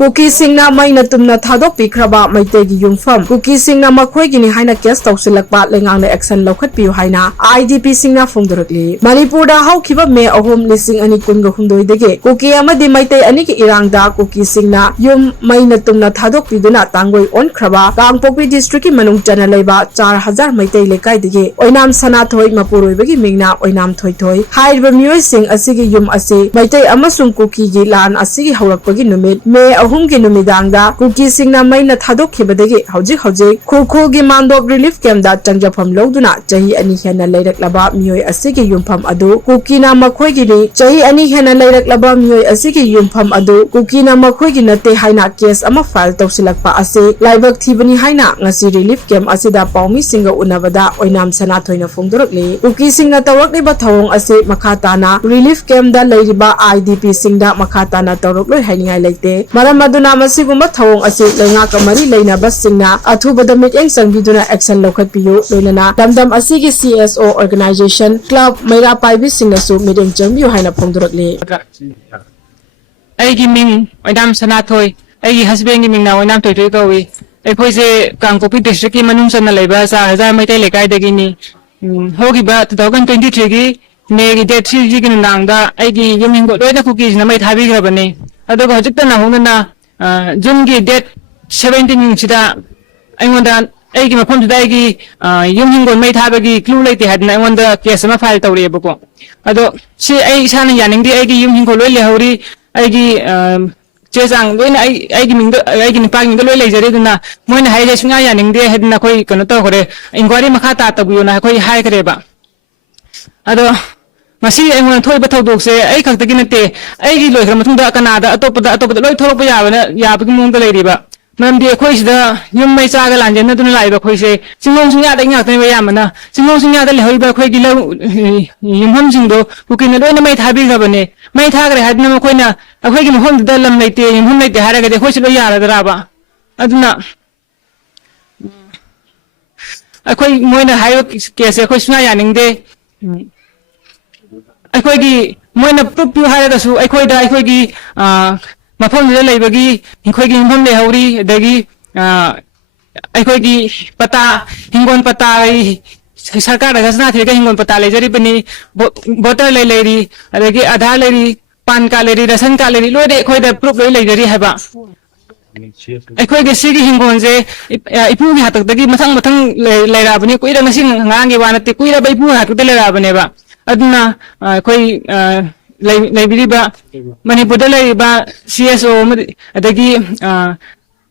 Cookie singna mai na tumna thadok pikraba maite gi yungfam cookie singna makhoi gi ni haina case tawsilakpa lengang na action lokhat piu haina IDP singna phongdorakli Manipur da haukiba me ahom lising ani kunga humdoi dege cookie amadi maite ani ki irangda cookie singna yum mai na tumna thadok piduna tangoi on khraba Kangpokpi district ki manung chana leiba 4000 maite lekai dege oinam sana thoi mapuroi bagi mingna oinam thoi thoi haiba mioi sing asigi yum ase maite amasung cookie gi lan asigi haurakpagi numit me ahum gi numidangda cookie singna maina thadok khibadagi hojik khulkhul gi mandop relief camp da changjafam loduna chahi ani hena leiraklaba mioi asigi yumpham adu cookie na makhoi gi ni chahi ani hena leiraklaba mioi asigi yumpham adu cookie na makhoi gi nate haina case ama file tawsilakpa ase laibak thibani haina ngasi relief camp asida paumi singa unabada oinam sana thoina phongdorakli cookie singna tawrakliba thawong ase makhatana relief camp da leiriba IDP singda makhatana tawrokloi hainingai leite Maduna masiguma thawong ase lenga kamari leina basingna athubada miteng sangbiduna action lokhat piyo loinana damdam asigi CSO organization club maira paibi singnasu meeting jangbiyo haina phongdorakli Aigi ming oinam sanathoi aigi husband gi ming na oinam toitoi kawi akhoi se Kangpokpi district ki manung sana leiba 4000 maitai lekai dagi ni hogi ba 2023 gi me gi date 3 gi nangda aigi yuming go loina cookies na mai thabi grabani adoga hojikta na hongna June gi date 17 sida aingonda aigi mafam sida aigi yuming go mai thabagi clue leite hadna aingonda case ma file tawri bako ado si ai sana yaningdi aigi yuming go loi lehori aigi chesang loina aigi mingdo aigi nipag mingdo loi leijare duna moina haije sunga yaningde hadna koi kono to gore inquiry makha ta tabuyo na koi hai kareba ado Masi ay mga thoy bataw dog se ay kagtagi nate ay giloy kram tungda kanada atopada loy tholok pa yabana yabagi mong dalay diba mam di khoi sida yum mai chaga lanjen na dun lai ba khoi se singong singya da ngak ne ba yamana singong singya da le hoi ba khoi gilaw yum ham singdo kukin loy na mai thabi gabane mai thagre hadna ma khoi na khoi gi mohon da lam leite yum ham leite haraga de khoi se loy yara dara ba aduna akhoi moina hayo kese khoi suna yaningde Aikoigi moina pupu hara su aikoigi mafam le leibagi aikoigi mafam le hauri dagi aikoigi pata hingon pata sarkar da gasna thega hingon pata le jari bani voter le leri adagi adhar leri pan ka leri ration ka leri loi de aikoida proof le jari haba aikoigi sigi hingon je ipu gi hatak dagi mathang leira bani kuira ngasi ngangi wanate kuira bai pu hatak de leira bani ba aduna koi laibiriba Manipur da laiba CSO adagi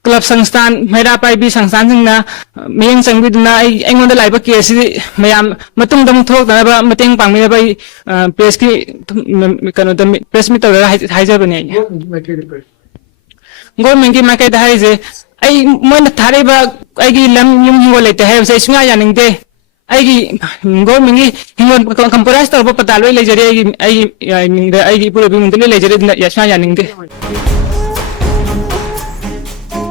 club sangstan maira paibi sangstan singna miyeng sangbiduna aingonda laiba case mayam matung dam thok da mateng pangmi ba press ki kano da press meet da haijar bani government ki makai da haije ai moina thare ba ai gi lam yum hingo leite hai sai sunga yaningde Aigi government hingon computerized tor pata loi lejare aigi pura bi mun le lejare yasna yaningde